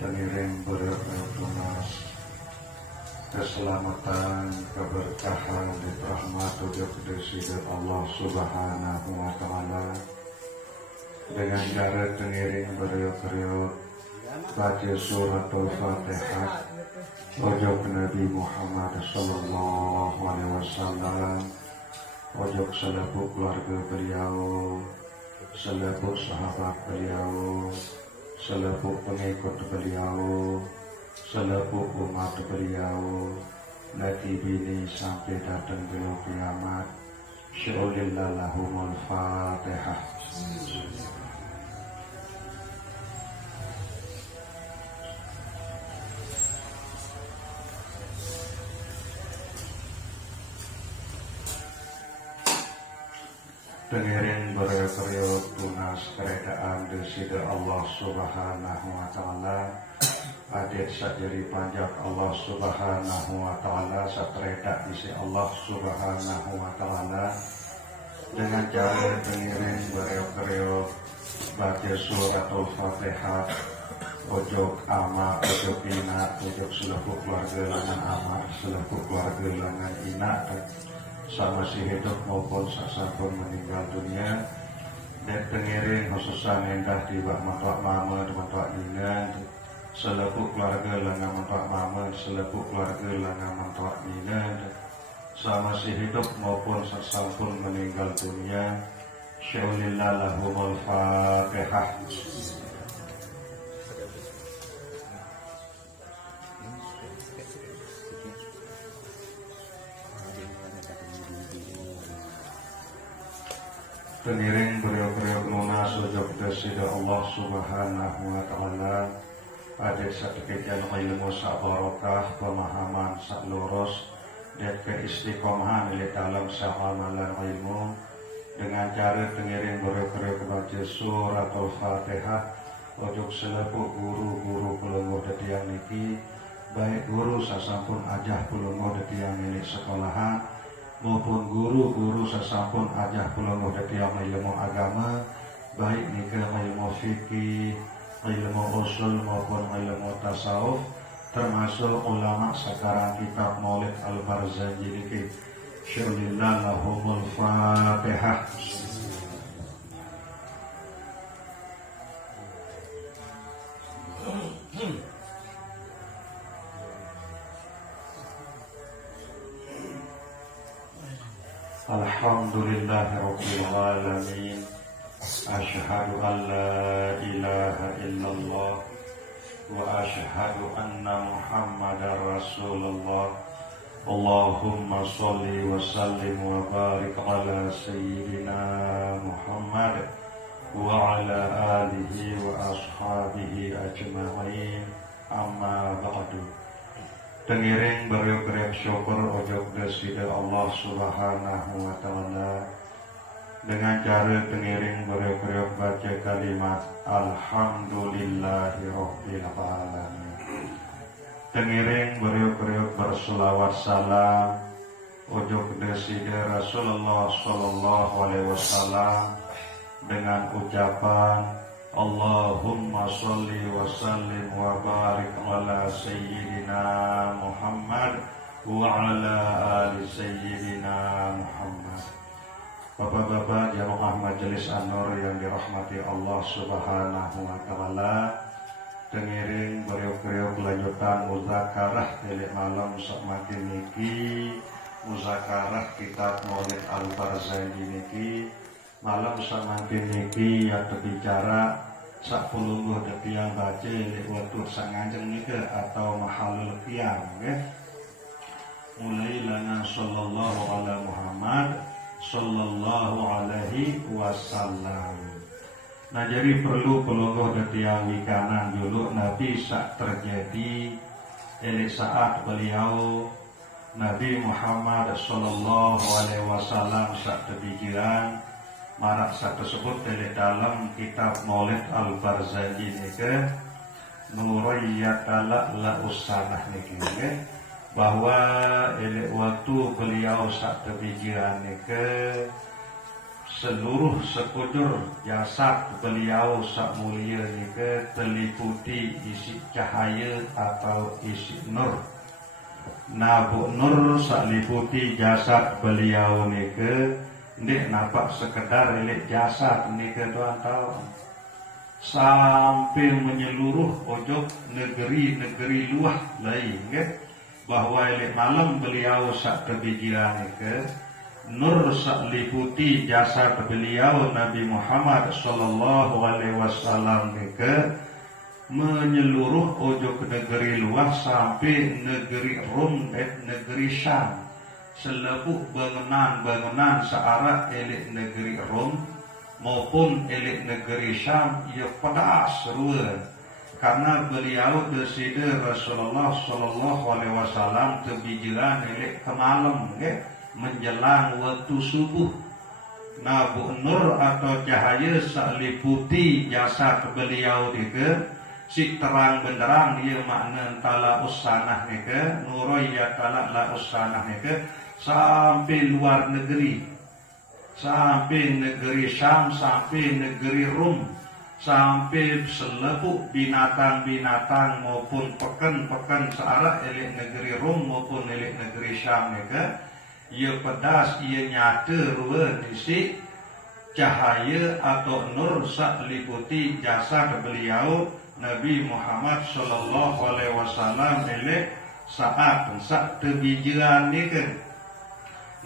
Pengiring bertunas keselamatan, keberkahan, dan rahmat dari Allah Subhanahu wa Ta'ala dengan cara pengiring beriut-riut baca surat Al-Fatihah ojok Nabi Muhammad Sallallahu Alaihi Wasallam, ojok selepu keluarga beliau, selepu sahabat beliau, selepu pengikut beliau, selepu umat beliau, nanti bini sampai datang beliau kiamat. Sya'ulillahumul Fatihah. Pengiring beriut tunas keredaan desida Allah Subhanahu wa Ta'ala adik sadiri panjang Allah Subhanahu wa Ta'ala satreda isi Allah Subhanahu wa Ta'ala dengan cara pengiring beriut baca surat Al-Fatihah ojok ama, ojok ina, ojok selepu keluarga langan ama, selepu keluarga langan ina sama si hidup maupun sasampun meninggal dunia dan pengiring khususan endah di bak mantuak mama dan mantuak nina selepu keluarga langan mantuak mama selepu keluarga langan mantuak nina sama si hidup maupun sasampun meninggal dunia. Sya'ulillahumul Fatihah. Pengiring beriuk-riuk lunas ujub desida Allah Subhanahu wa Ta'ala adik satepikan ilmu sak barokah pemahaman sak lurus dan keistiqomahan di dalam amalan ilmu dengan cara pengiring beriuk-riuk baca surat Al-Fatihah ujub selepu guru-guru pelungguh detiang niki baik guru sasampun ajah pelungguh detiang milik sekolahan maupun guru-guru sasampun ajah pelungguh detiang ilmu agama baik nikah ilmu fikih, ilmu usul maupun ilmu tasawuf termasuk ulama sekarang kitab Maulid Al-Barzanji niki. Sya'ulillahumul Fatihah. Alhamdulillahi Rabbil Alamin. Asyhadu an la ilaha illallah wa asyhadu anna Muhammadar Rasulullah. Allahumma sholli wa sallim wa barik ala sayyidina Muhammad wa ala alihi wa ashabihi ajma'in. Amma ba'du. Pengiring beriuk-riuk syukur ojok desida Allah Subhanahu wa Ta'ala dengan cara pengiring beriuk-riuk baca kalimat Alhamdulillahi Rabbil Alamin. Pengiring beriuk-riuk berselawat salam ojok desida Rasulullah Sallallahu Alaihi Wasallam dengan ucapan Allahumma sholli wa sallim wa barik ala sayyidina Muhammad wa ala ali sayyidina Muhammad. Bapak-bapak jamaah majelis An-Nur yang dirahmati Allah Subhanahu wa Ta'ala, pengiring beriuk-riuk lanjutan muzakarah tilik malam semakin niki muzakarah kitab Maulid Al-Barzanji niki malam semakin niki yang berbicara sak pulungguh detiang baca di waktu sanganjeng nika atau mahalul qiyam ya. Mulai lana sallallahu ala Muhammad sallallahu alaihi wasallam. Nah jadi perlu pulungguh detiang wikanan dulu Nabi sak terjadi saat beliau Nabi Muhammad sallallahu alaihi wasallam sak terbijiran marak sak tersebut dari dalam kitab Maulid Al-Barzanji niki Nurayyatala la usanah niki bahwa waktu beliau sak tebijiran niki seluruh sekujur jasad beliau sak mulia nika terliputi isi cahaya atau isi nur. Nabu nur sak liputi jasad beliau nika ndik nampak sekedar elek jasad nika tuan-tuan, sampai menyeluruh ojok negeri-negeri luar lain ke, bahwa elek malam beliau sak terbijiran ke nur sak liputi jasad beliau Nabi Muhammad sallallahu alaihi wasallam ke menyeluruh ojok negeri luar sampai negeri Rom dan negeri Syam. Selepuk bangunan-bangunan searah elek negeri Rom maupun elek negeri Syam ia pedas rua, karena beliau bersida Rasulullah sallallahu alaihi wasallam terbijiran elek ke malam menjelang waktu subuh. Nabu nur atau cahaya seliputi jasad beliau dike si terang benderang dia makna tala usanah nike nuroya tala la usanah nike sampai luar negeri, sampai negeri Syam, sampai negeri Rum, sampai selepuk binatang-binatang maupun pekan-pekan searah elek negeri Rum maupun elek negeri Syam nike ia pedas, ia nyata rua disi cahaya atau nur sak liputi jasad beliau Nabi Muhammad sallallahu alaihi wasallam elek saat sak terbijiran nika.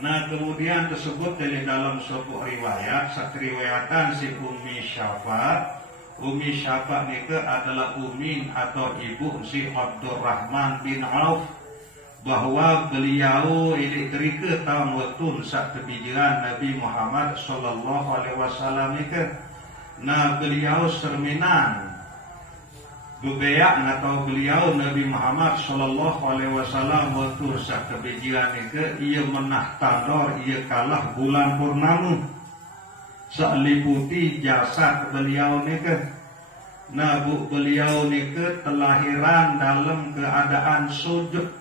Nah kemudian tersebut dari dalam sebuah riwayat, sak riwayatan si Ummi Syafa. Ummi Syafa nika adalah umin atau ibu si Abdurrahman bin Auf, bahwa beliau ini terika tahun waktu sak terbijiran Nabi Muhammad sallallahu alaihi wasallam nika. Nah beliau serminan bebeak atau beliau Nabi Muhammad sallallahu alaihi wasallam waktu sak terbijiran nika ia menah tandor, ia kalah bulan purnama sak liputi jasad beliau nika. Nah beliau nika telahiran dalam keadaan sujud.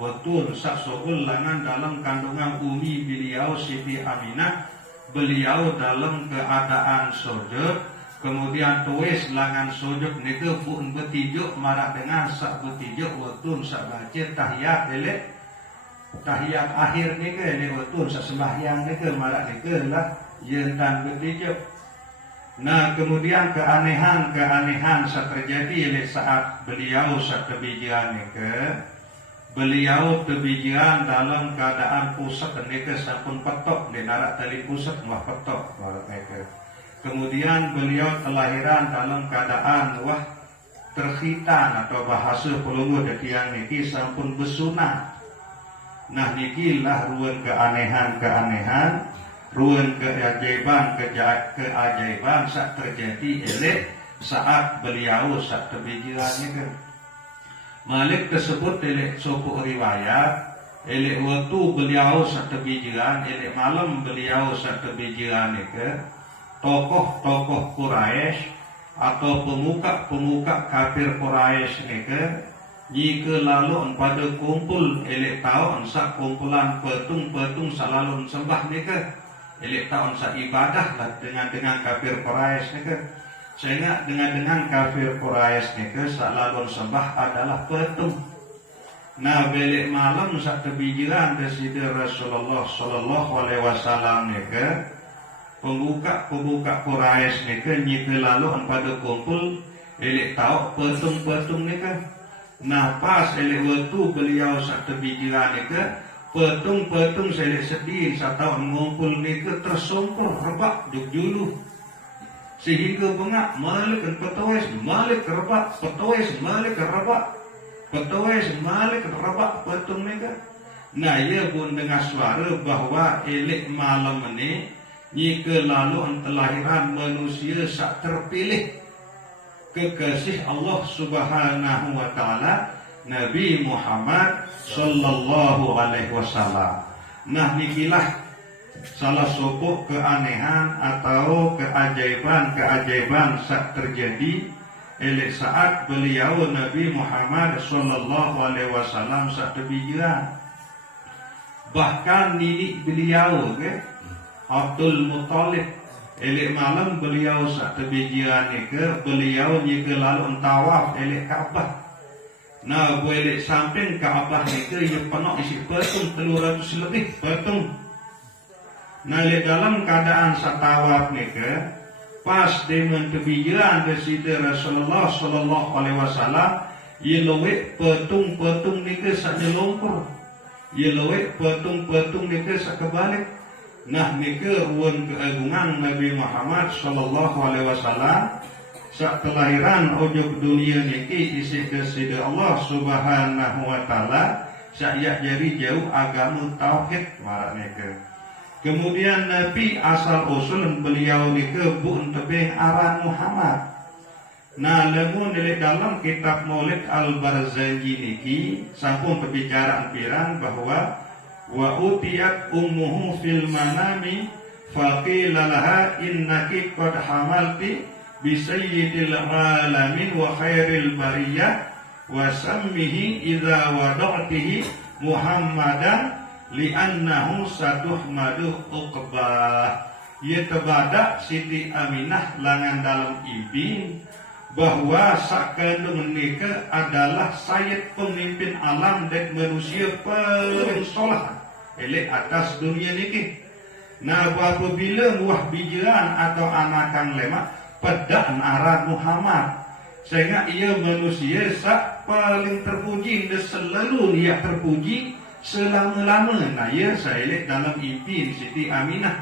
Waktu sak sobul langan dalam kandungan umi beliau Siti Aminah, beliau dalam keadaan sujud. Kemudian tuis langan sujud nika pun bertijuk marah dengan sak bertijuk waktu sak baca tahiyat elek tahiyat akhir nika elek waktu sak sembahyang nika marah nika lah yentan bertijuk. Nah kemudian keanehan sak terjadi elek saat beliau sak terbijiran nika. Beliau terbijiran dalam keadaan pusat nika sampun petok di darat tali pusat mah petok marah nika. Kemudian beliau kelahiran dalam keadaan terkhitan atau bahasa pelunggu detiang niki sampun besunat. Nah nikilah ruan keanehan, ruan keajaiban sak terjadi elek saat beliau sak terbijiran niki. Malik tersebut elek sopuk riwayat elek waktu beliau sak terbijiran, elek malam beliau sak terbijiran niki. Tokoh-tokoh Quraisy atau pemuka-pemuka kafir Quraisy nika jika lalu pada kumpul elek tahun sak kumpulan petung-petung salalun sembah nika elek tahun sak ibadah lah dengan kafir Quraisy nika. Sehingga dengan kafir Quraisy nika salalun sembah adalah petung. Nah belek malam sak terbijiran dari Rasulullah sallallahu alaihi wasallam nika Pembuka Quraisy nika nyike lalu pada kumpul elek tahu petung-petung nika. Nah pas elek waktu beliau sak terbijiran nika petung-petung elek sedih satau ngumpul nika tersumpul rebak julu sehingga bengak malik petuais malik rebak petuais malik rebak petuais malik rebak petung nika. Nah ia pun dengar suara bahwa elek malam ini jika lalu kelahiran manusia sak terpilih kekasih Allah Subhanahu wa taala Nabi Muhammad sallallahu alaihi wasallam. Nah nikilah salah satu keanehan atau keajaiban sak terjadi elek saat beliau Nabi Muhammad sallallahu alaihi wasallam sak terbijiran. Bahkan nenek beliau Abdul Muttalib. Elek malam beliau sak tebijian ni ke beliau ni ke lalu tawaf elek Kaabah. Nah, elek samping Kaabah ni ke ia penuh isi patung 300 lebih patung. Nah, le dalam keadaan sak tawaf ni ke pas dengan tebijian ke Sidi Rasulullah sallallahu alaihi wasallam, ia lewek patung-patung ni ke sak nyelongkur. Ia lewek patung-patung ni ke sak kebalik. Nah, nika ruang keagungan Nabi Muhammad sallallahu alaihi wasallam sak kelahiran ujug dunia niki isi kesida Allah Subhanahu wa taala sak jadi jauh agama tauhid marak nika. Kemudian Nabi asal usul beliau nika bukan tebing aran Muhammad. Nah, lamun dalam kitab Maulid Al-Barzanji niki sampun berbicara pirang bahwa wa utiyat ummuhu fil manami faqila laha innaki qad hamalti bi sayyidil alamin wa khairil bariyah wa sammihi idza wada'tihi Muhammadan li'annahu satuhmadu uqbah. Ia terbadak Siti Aminah langan dalam ibin bahwa sak kandung nikah adalah sayyid pemimpin alam dan manusia paling solah elek atas dunia niki. Nah, apabila buah bijiran atau anakan lemak pedak aran Muhammad sehingga ia manusia sak paling terpuji dan selalu dia terpuji selama-lama. Nah, ia saelek dalam ibin Siti Aminah.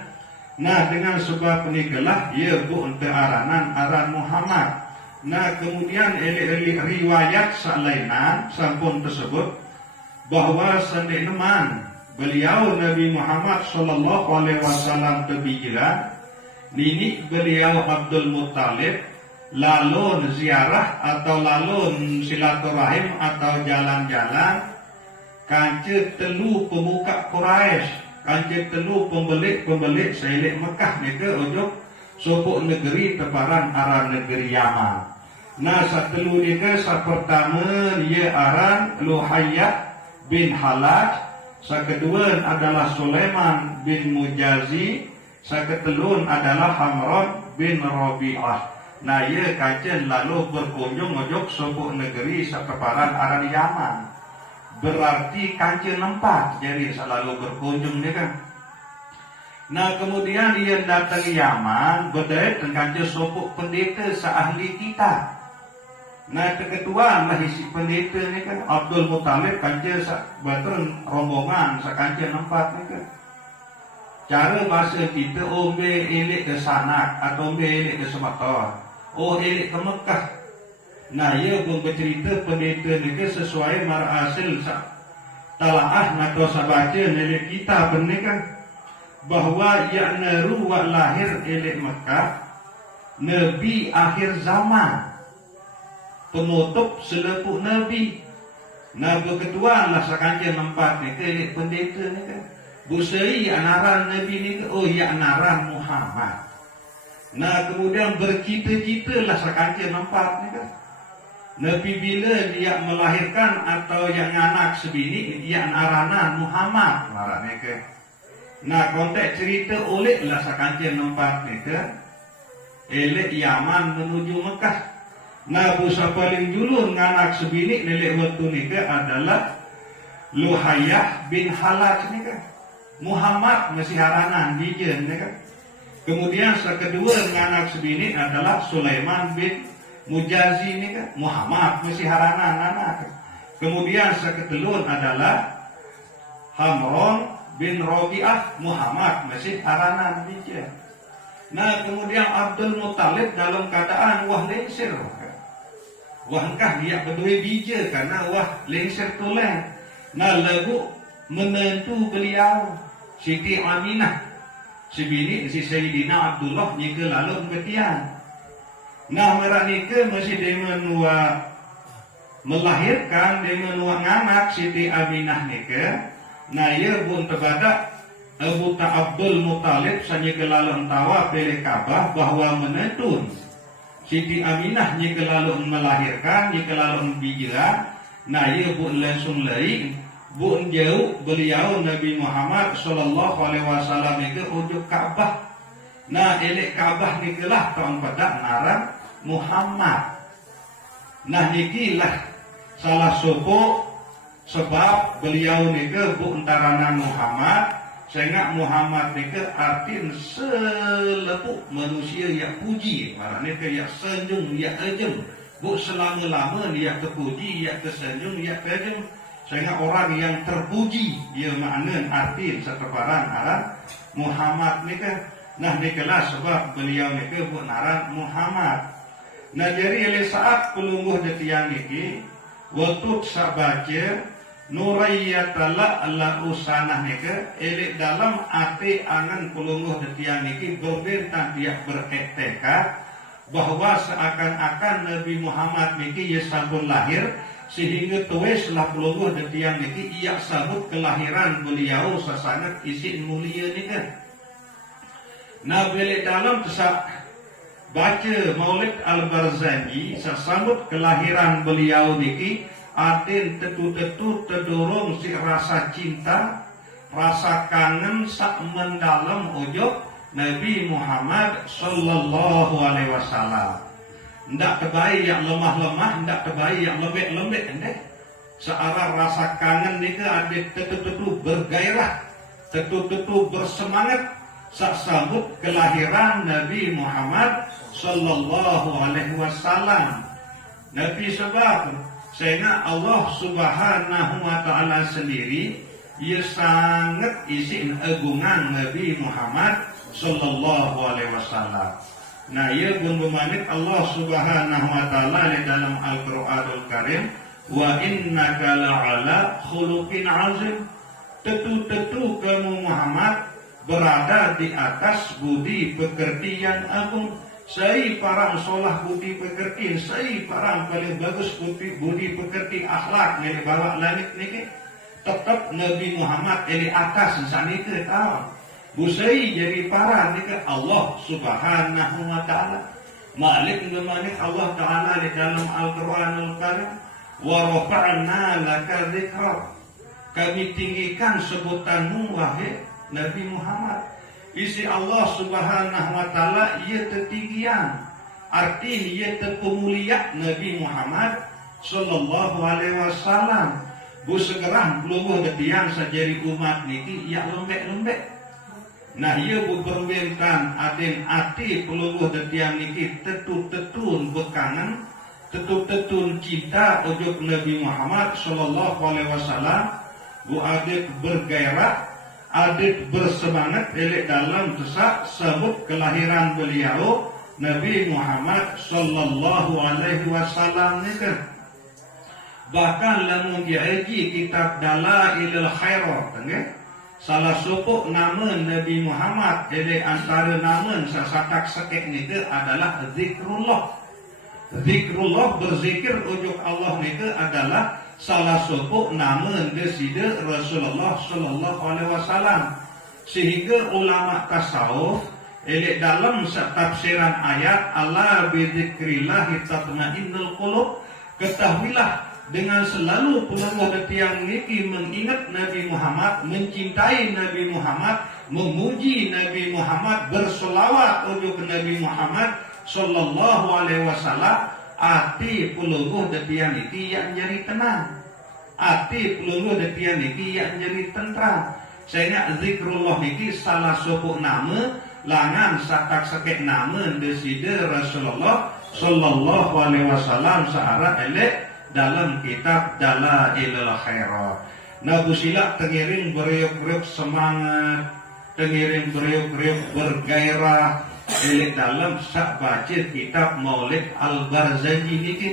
Nah, dengan sebab nikalah ia bu untuk aranan aran Muhammad. Nah, kemudian elek riwayat salainan sampun tersebut bahwa sendeneman beliau Nabi Muhammad sallallahu alaihi wasallam terbijiran nini beliau Abdul Muttalib lalu ziarah atau lalu silaturahim atau jalan-jalan kanca telu pemuka Quraisy, kanca telu pembelik sailek Mekah nika ujug sopok negeri teparan aran negeri Yaman. Nah, satelu nika sak pertama dia aran Luhayyah bin Halaj. Sakedua adalah Sulaiman bin Mujazi, saketelun adalah Hamron bin Rabi'ah. Nah, ia kajen lalu berkunjung ujug sopok negeri sekeparan aran Yaman. Berarti kajen 4, jadi selalu berkunjung ni kan. Nah, kemudian ia datang Yaman berdait dengan kajen sopok pendeta seahli kita. Nah, keketuaan lah isi pendeta ni kan Abdul Muttalib kanca batun rombongan sakanca 4 ni kan. Cara bahasa kita ombe elek ke Sanak atau ombe elek ke Sumatera. Oh, elek ke Mekah. Nah, ia pun bercerita pendeta ni ke sesuai marasil talaah atau sabaca elek kita ni kan bahwa ia naru wa lahir elek Mekah Nabi akhir zaman, penutup selepuk Nabi. Nah, berketuaan lah sakanca 4 ni ke elek pendeta ni kan. Busai anaran Nabi ni ke, oh ya anaran Muhammad. Nah, kemudian bercita-cita lah sakanca 4 ni kan. Nabi bila dia melahirkan atau yang anak sebini, dia anaranan Muhammad marah ni ke. Nah, konteks cerita oleh lah sakanca 4 ni ke elek Yaman menuju Mekah. Nah, busa paling dulu nganak sebini lelek waktu nikah adalah Luhayyah bin Halaj nikah. Muhammad masih haranan bijen nikah. Kemudian sekedua nganak sebini adalah Sulaiman bin Mujazi nikah. Muhammad masih haranan anak. Kemudian seketelun adalah Hamron bin Rabi'ah. Muhammad masih haranan bijen. Nah, kemudian Abdul Muttalib dalam keadaan wah lensir. Wahkah dia berdua bija karena wah lengser tulen. Nah, lagu menentu beliau Siti Aminah sebini si Sayyidina Abdullah nika lalu ketian. Nah, merah nika masih dengan melahirkan dengan anak Siti Aminah nika. Nah, ia pun terbadak Abu Abdul Muttalib sanya kelalu tawa pilih Ka'bah bahwa menentun Siti Aminah jika lalu melahirkan, jika lalu bijiran. Nah, ia pun langsung lain bukan jauh beliau Nabi Muhammad sallallahu alaihi wasallam itu ujuk Ka'bah. Nah, elek Ka'bah nikelah tahun pada ngaran Muhammad. Nah, nikilah salah satu sebab beliau nike bu entarana Muhammad, sehingga Muhammad nike artin selepuk manusia yang puji, maknanya kayak senyum yang ejem, bu selama-lama dia terpuji, dia tersenyum, dia terjem, sehingga orang yang terpuji dia makna artin seteparan aran Muhammad nike. Nah, nikelah sebab beliau nike bu naran Muhammad. Nah, jadi oleh saat pelungguh detiang niki waktu sabaca nurayatala ala usanah nike elek dalam ati angan pelungguh detiang niki berbentang dia bertekad bahwa seakan-akan Nabi Muhammad niki ia sampun lahir, sehingga tuwes lah pelungguh detiang niki ia sabut kelahiran beliau sasangat isi mulia niki. Nah, belek dalam tesak baca Maulid Al-Barzanji sesambut kelahiran beliau niki atin tetu-tetu terdorong si rasa cinta, rasa kangen sak mendalam ojok Nabi Muhammad sallallahu alaihi wasallam. Ndak terbaik yang lemah-lemah, ndak terbaik yang lembek-lembek endek. Searah rasa kangen niki ada tetu-tetu bergairah, tetu-tetu bersemangat sak sambut kelahiran Nabi Muhammad sallallahu alaihi wasallam. Nabi sebab sehingga Allah Subhanahu wa taala sendiri ia sangat isin agungan Nabi Muhammad sallallahu alaihi wasallam. Nah, ia pun bermanik Allah Subhanahu wa taala di dalam Al-Qur'anul Karim, wa innaka la'ala khuluqin azim. Tentu kamu Muhammad berada di atas budi pekerti yang agung. Saya parang solah budi pekerti, saya parang paling bagus budi pekerti akhlak dari bawah langit niki. Tetap Nabi Muhammad di atas sana ke tahu. Busai jadi parang niki Allah Subhanahu wa taala. Malik ngemanik Allah taala di dalam Al-Qur'anul Karim, wa rafa'na laka dzikra. Kami tinggikan sebutanmu wahai Nabi Muhammad. Isi Allah Subhanahu wa taala ia tertinggian, artinya ia terpemulia Nabi Muhammad sallallahu alaihi wasallam. Bu segerah belum getian sajari umat niki ia lembek-lembek. Nah, ia bu perbentan aden ati pelungguh getian niki tetun bekangan, tetun cinta ojok Nabi Muhammad sallallahu alaihi wasallam. Bu adet bergairah, adet bersemangat elek dalam tesak sebut kelahiran beliau Nabi Muhammad sallallahu alaihi wasallam niki. Bahkan lamun diaji kitab Dalailul Khairat nggih, salah satu nama Nabi Muhammad elek antara nama sasatak sekek niki adalah zikrullah. Zikrullah berzikir ujug Allah niki adalah salah satu nama deside Rasulullah sallallahu alaihi wasallam. Sehingga ulama tasawuf elek dalam tafsiran ayat ala bidzikrillah tatmainnul qulub, ketahuilah dengan selalu pelungguh detiang niki mengingat Nabi Muhammad, mencintai Nabi Muhammad, memuji Nabi Muhammad, berselawat ujug Nabi Muhammad sallallahu alaihi wasallam, ati pelungguh detiang niki yang jadi tenang, ati pelungguh detiang niki yang jadi tentram. Sehingga zikrullah niki salah satu nama langan satak sekek nama deside Rasulullah sallallahu alaihi wasallam searah elek dalam kitab Dalailul Khairat. Nah, busila tengiring beriuk-beriuk semangat, tengiring beriuk-beriuk bergairah elek dalam sak baca kitab Maulid Al-Barzanji niki.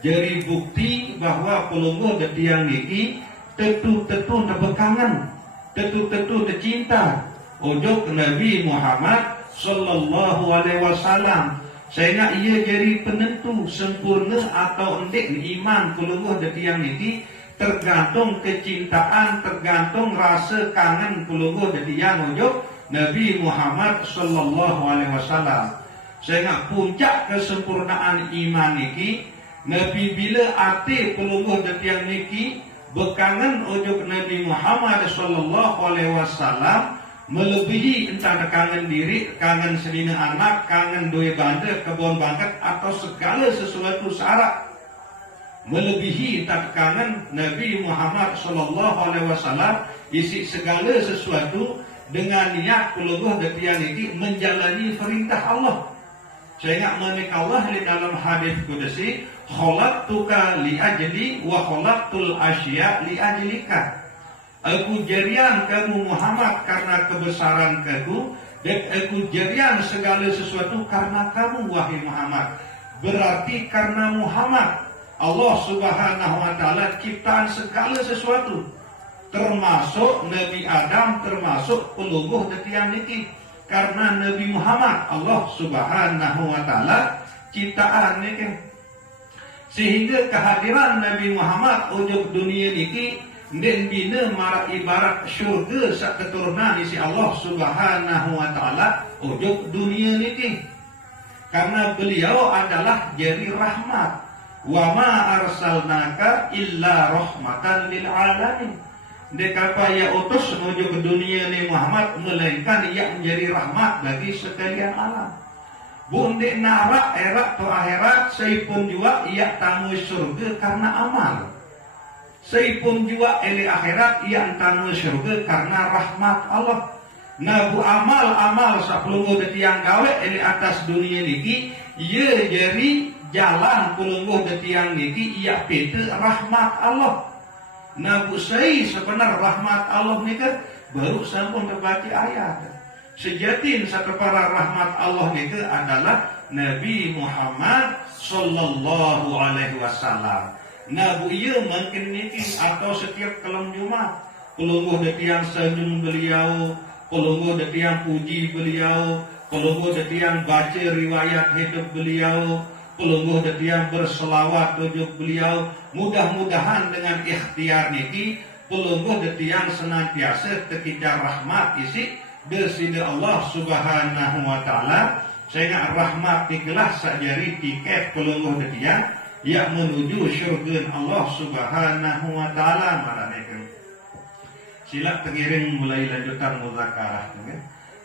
Jadi bukti bahwa pelungguh detiang niki tetu-tetu terbekangan, tetu-tetu tercinta ojok Nabi Muhammad sallallahu alaihi wasallam. Sehingga ia jadi penentu sempurna atau endek iman pelungguh detiang niki tergantung kecintaan, tergantung rasa kangen pelungguh detiang ojok Nabi Muhammad sallallahu alaihi wasallam. Sehingga puncak kesempurnaan iman niki Nabi bila ati pelungguh detiang niki bekangan ujuk Nabi Muhammad sallallahu alaihi wasallam melebihi entah kangen diri, kangen selina anak, kangen doi banda, kebun bangkat atau segala sesuatu syarat. Melebihi entah kangen Nabi Muhammad sallallahu alaihi wasallam isi segala sesuatu dengan niat kulubuh detian ini menjalani perintah Allah. Saya ingat Allah di dalam hadis qudsi, khalaqtuka li ajli wa khalaqtul asya li ajlika. Aku jadian kamu Muhammad karena kebesaran kamu, dan aku jadian segala sesuatu karena kamu wahai Muhammad. Berarti karena Muhammad Allah Subhanahu wa taala ciptaan segala sesuatu, termasuk Nabi Adam, termasuk pelubuh detian niki. Karena Nabi Muhammad Allah Subhanahu wa taala ciptaan niki. Sehingga kehadiran Nabi Muhammad ujuk dunia niki dan bina marak ibarat syurga sak keturunan isi Allah Subhanahu wa taala ujuk dunia niki. Karena beliau adalah jari rahmat. Wa ma arsalnaka illa rahmatan lil alamin. Dekapa ya utus menuju ke dunia ni Muhammad melainkan ia menjadi rahmat bagi sekalian alam. Bunde narak erat tu akhirat seipun juga ia tamu surga karena amal. Seipun juga eli akhirat ia tamu surga karena rahmat Allah. Nabu amal sapulunggu detiang gawe eli atas dunia niki ia jadi jalan pulunggu detiang niki ia pete rahmat Allah. Nabu saya sebenar rahmat Allah ni ke baru sampun terbaca ayat. Sejati satu para rahmat Allah ni ke adalah Nabi Muhammad sallallahu alaihi wasallam. Nabu ia mungkin niki atau setiap kelam Jumat pelungguh detiang senyum beliau, pelungguh detiang puji beliau, pelungguh detiang baca riwayat hidup beliau, pelungguh detiang berselawat tujuh beliau. Mudah-mudahan dengan ikhtiar niki pelungguh detiang senantiasa ketika rahmat isi desida Allah Subhanahu wa taala. Saya ingat rahmat dikelah sajari tiket pelungguh detiang yang menuju syurga Allah Subhanahu wa taala. Marane sila tengiring mulai lanjutan muzakarah.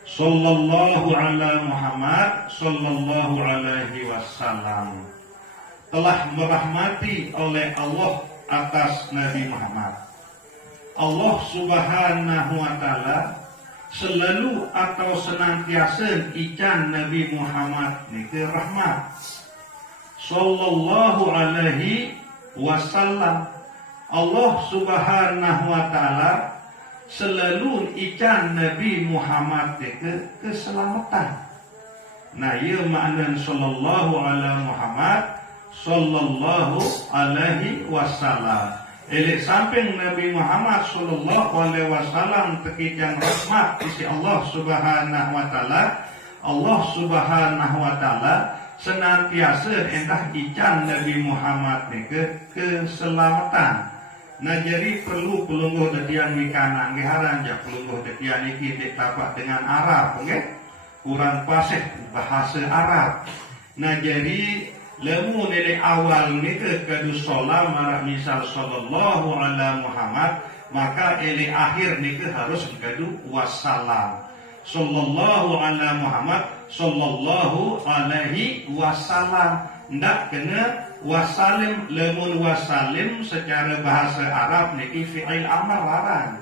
Sallallahu ala Muhammad sallallahu alaihi wasallam. Telah merahmati oleh Allah atas Nabi Muhammad. Allah Subhanahu wa taala selalu atau senantiasa ican Nabi Muhammad niki rahmat. Sallallahu alaihi wasallam. Allah Subhanahu wa taala selalu ican Nabi Muhammad niki keselamatan. Nah, ia makna sallallahu ala Muhammad sallallahu alaihi wasallam. Elek samping Nabi Muhammad sallallahu alaihi wasallam tekijang rahmat isi Allah Subhanahu wa taala. Allah Subhanahu wa taala senantiasa entah ican Nabi Muhammad ni keselamatan. Nah, jadi perlu pelungguh detian ni kanan ngeharan ja pelungguh detian iki ditapak dengan Arab, nggih. Kurang fasih bahasa Arab. Nah, jadi lemu nilai awal ni kedu solam marah misal sallallahu ala Muhammad, maka ele akhir ni harus kedu wassalam. Sallallahu ala Muhammad sallallahu alaihi wasallam. Ndak kena wasalim. Lemun wasalim secara bahasa Arab ni fi'il amar larang.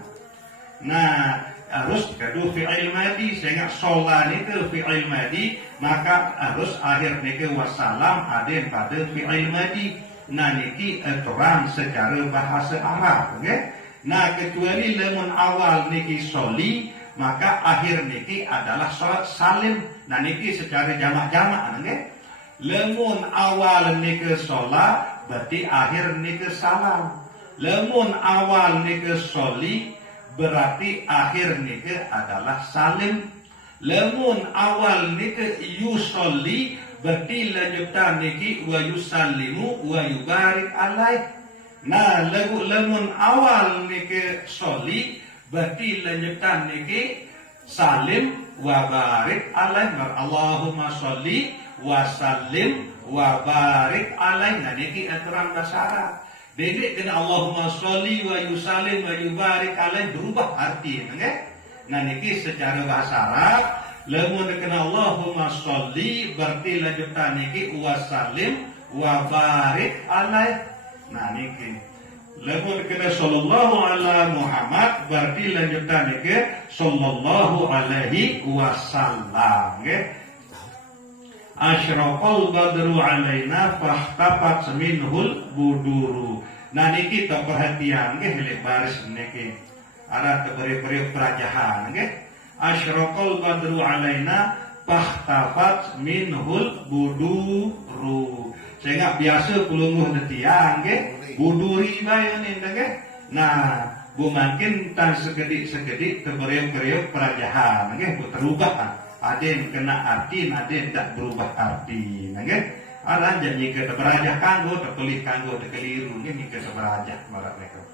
Nah, harus kedu fi'il madi. Sehingga sholat itu fi'il madi, maka harus akhir niki wassalam ada pada fi'il madi. Nah, niki aturan secara bahasa Arab, okay? Nah, kecuali lemun awal niki soli, maka akhir niki adalah salim. Nah, niki secara jamak-jamak, okay? Lemun awal niki sholat, berarti akhir niki salam. Lemun awal niki soli, berarti akhir niki adalah salim. Lemun awal niki yusolli, berarti lanjutan niki wa yusallimu wa yubarik alaih. Nah, lemun awal niki soli, berarti lanjutan niki salim wa barik alaih. Allahumma sholli wa sallim wa barik alaih. Nah, niki aturan bahasa Arab. Dedek kena Allahumma sholli wa yusallim wa yubarik alaih berubah arti, okay? Nah niki secara bahasa Arab, lamun kena Allahumma sholli berarti lanjutan niki wa sallim wa barik alaih. Nah niki lamun kena sallallahu ala Muhammad berarti lanjutan niki sallallahu alaihi wasallam, okay? Asyraqal badru alaina fahtafat minhul buduru. Nah niki kita perhatian nggih lek baris niki. Ada teberi-beri perajahan nggih. Asyraqal badru alaina fahtafat minhul buduru. Sehingga biasa kulunguh detiang nggih, buduri bae nggih. Nah, bu makin tan segedik-segedik teberi-beri perajahan nggih terubah. Ada kena arti, ada tak berubah arti, nggih. Alah janji kita berajah kanggo, terpilih kanggo, terkeliru, ini kita berajah marak mereka.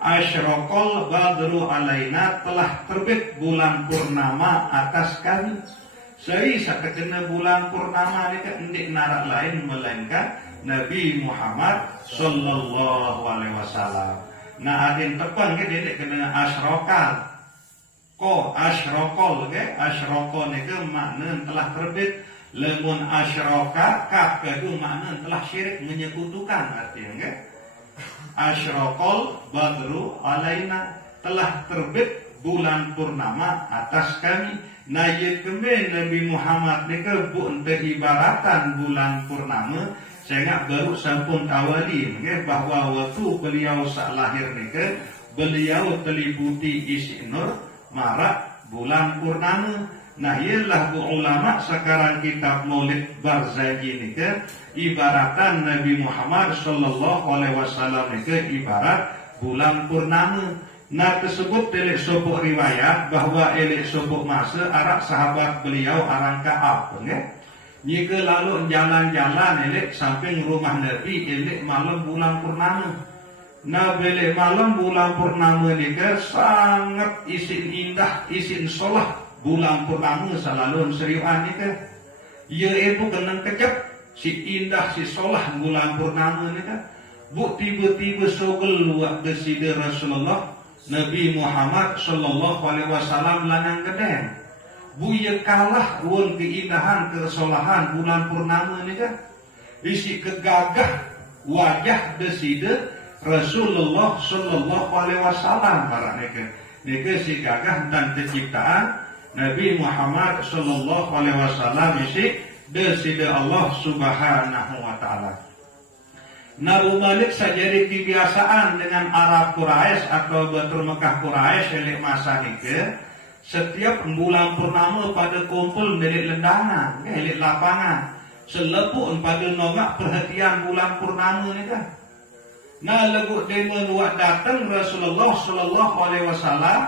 Asyraqal badru alaina telah terbit bulan purnama atas kami. Saya sakena bulan purnama ini kan indik narak lain melainkan Nabi Muhammad sallallahu alaihi wasallam. Nah ada tepang ke dia kena asyraqal. Ko asyraqal ke asyraqal niku makna telah terbit, lamun asyraka kaf itu makna telah syirik menyekutukan artinya ke asyraqal badru alaina telah terbit bulan purnama atas kami. Nah ye kembe Nabi Muhammad niku bu ente ibaratan bulan purnama sehingga baru sampun tawali bahwa waktu beliau sak lahir niku beliau teliputi isi nur marak bulan purnama. Nah ialah bu ulama sekarang kitab Maulid Barzanji ini ke ibaratan Nabi Muhammad sallallahu alaihi wasallam ke ibarat bulan purnama. Nah tersebut elek sopok riwayat bahwa elek sopok masa arak sahabat beliau arang Ka'ab nggih. Jika lalu jalan-jalan elek samping rumah Nabi elek malam bulan purnama. Nah bila malam bulan purnama ni ke sangat isin indah, isin solah bulan purnama selalu seriuan ni ke. Ya ibu kena kecap si indah si solah bulan purnama ni ke. Bu tiba-tiba sogel waktu sida Rasulullah Nabi Muhammad sallallahu alaihi wasallam lanang kedeng. Bu ya kalah won keindahan kesolahan bulan purnama ni ke. Isi kegagah wajah desida Rasulullah sallallahu alaihi wasallam para neke si gagah dan terciptaan Nabi Muhammad sallallahu alaihi wasallam isi desida Allah subhanahu wa taala. Nabu Malik sajadi kebiasaan dengan Arab Quraisy atau Batur Mekah Quraisy elek masa nike setiap bulan purnama pada kumpul dari lendana elek lapangan selepuk pada nongak perhatian bulan purnama nike. Nah lagu demen wak datang Rasulullah sallallahu alaihi wasallam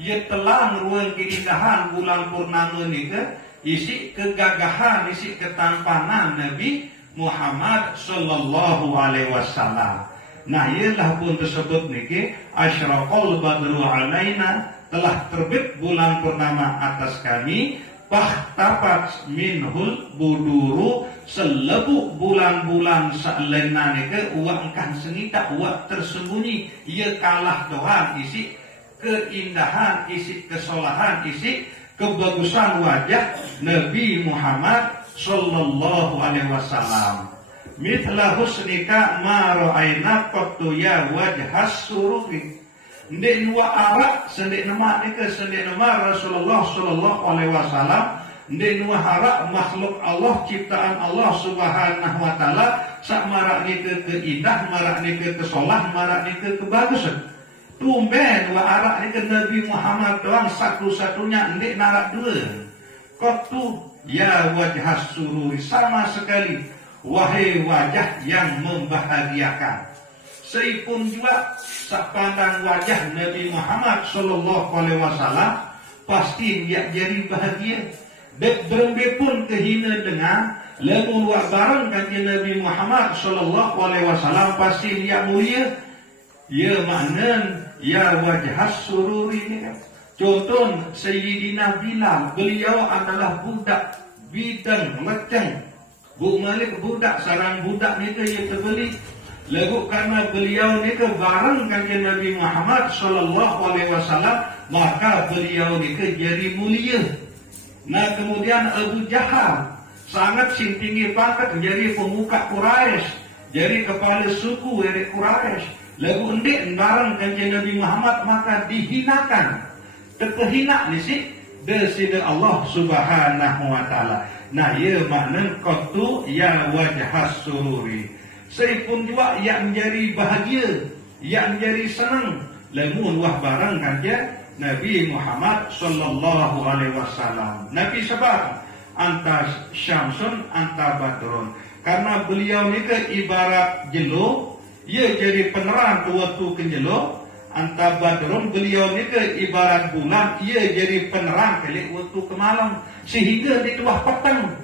ia telah meruang keindahan bulan purnama ni ke isi kegagahan isi ketampanan Nabi Muhammad sallallahu alaihi wasallam. Nah ialah pun tersebut niki asyraqal badru alaina telah terbit bulan purnama atas kami. Fahtafat minhul buduru selebu bulan-bulan sa'lena nike uang kan sengita uang tersembunyi ia kalah Tuhan isi keindahan isi kesolahan isi kebagusan wajah Nabi Muhammad sallallahu alaihi wasallam. Mithla husnika ma ra'aina qattu ya wajhas sururi. Ndek dua arak sendek nama nika sendek nama Rasulullah sallallahu alaihi wasallam ndek dua arak makhluk Allah ciptaan Allah subhanahu wa taala sak marak nika keindah marak nika kesolah marak nika kebagusan. Tumben dua arak nika Nabi Muhammad doang satu-satunya ndek narak dua. Qattu ya wajhas sururi sama sekali wahai wajah yang membahagiakan. Seipun juga sepandang wajah Nabi Muhammad sallallahu alaihi wasallam pasti dia jadi bahagia. Dek berembe pun kehina dengan lamun wak bareng kanjeng Nabi Muhammad sallallahu alaihi wasallam pasti dia mulia. Ya makna ya wajhas sururi ni kan. Contoh Sayyidina Bilal, beliau adalah budak bidang leceng. Bu Malik budak sarang budak ni dia terbeli Lagu karena beliau ni ke bareng kanjeng Nabi Muhammad sallallahu alaihi wasallam, maka beliau ni ke jadi mulia. Nah kemudian Abu Jahal sangat tinggi pangkat menjadi pemuka Quraisy, jadi kepala suku dari Quraisy. Lagu endik bareng kanjeng Nabi Muhammad maka dihinakan. Terkehina ni si desida Allah Subhanahu wa taala. Nah ia makna qatu ya wajhas sururi. Seripun juga yang menjadi bahagia, yang menjadi senang lamun wah barang kanjeng Nabi Muhammad sallallahu alaihi wasallam. Nabi sebab anta syamsun anta badrun. Karena beliau ni ke ibarat jelo, ia jadi penerang ke waktu kenjelo. Anta badrun, beliau ni ke ibarat bulan, ia jadi penerang ke waktu ke malam. Sehingga di tuah petang,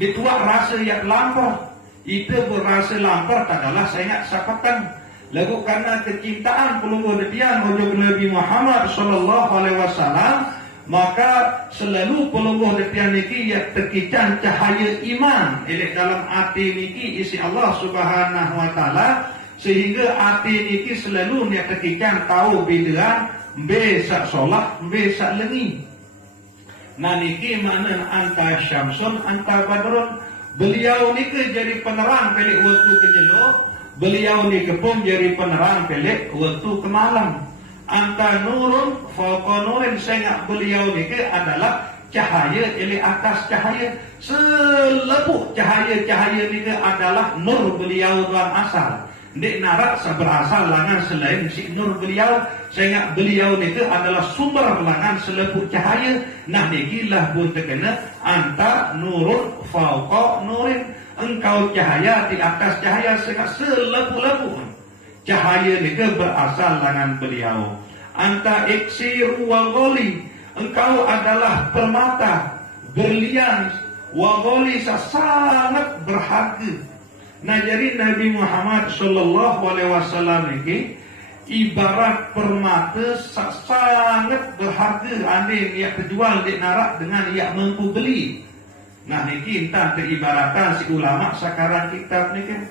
di tuah rasa yang lampar. Itu berasa lampar adalah sangat sapatan. Lagu karena kecintaan pelungguh detian wujud Nabi Muhammad sallallahu alaihi wasallam, maka selalu pelungguh detian niki ya terkican cahaya iman elek dalam hati niki isi Allah Subhanahu wa taala, sehingga hati niki selalu dia terkican tahu bidan besak solat besak lengi. Nah niki makna anta syamsun anta badrun. Beliau ni ke jadi penerang pelik waktu kenjelo, beliau ni ke pun jadi penerang pelik waktu ke malam. Anta nurun fauqa nurin, sehingga beliau ni ke adalah cahaya elek atas cahaya. Selepuk cahaya ni ke adalah nur beliau tuan asal. Dek narak berasal langan selain si nur beliau, sehingga beliau ni ke adalah sumber langan selepuk cahaya. Nah nikilah pun terkena anta nurun fauqa nurin, engkau cahaya di atas cahaya, sehingga selepuk-lepuk cahaya ni ke berasal langan beliau. Anta iksiru wa ghali, engkau adalah permata berlian wa ghali, sangat berharga. Nah jadi Nabi Muhammad sallallahu alaihi wasallam ini ibarat permata sangat berharga, andai ia terjual di narak dengan ia mampu beli. Nah niki entah teribaratan si ulama sekarang kitab ni kan,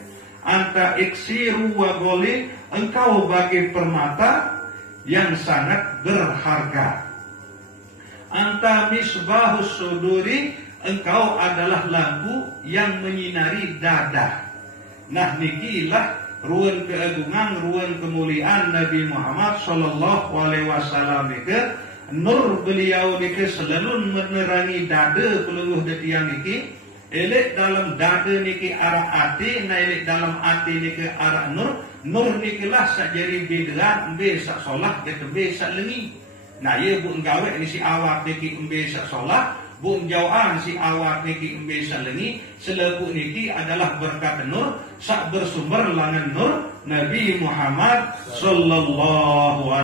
anta iksiru wa ghali, engkau bagi permata yang sangat berharga. Anta misbahus suduri, engkau adalah lampu yang menyinari dada. Nah nikilah ruan keagungan, ruan kemuliaan Nabi Muhammad sallallahu alaihi wasallam niki. Nur beliau niki selalu menerangi dada pelungguh detian niki. Elek dalam dada niki arah hati, nah elek dalam hati niki arah nur. Nur nikilah sak jadi bedean embe sak solat get embe sak lengi. Nah ia bu gawe ni si awak niki embe sak solat, bu jauhan si awak niki embe sak lengi. Selepuk niki adalah berkat nur, sak bersumber langan nur Nabi Muhammad sallallahu alaihi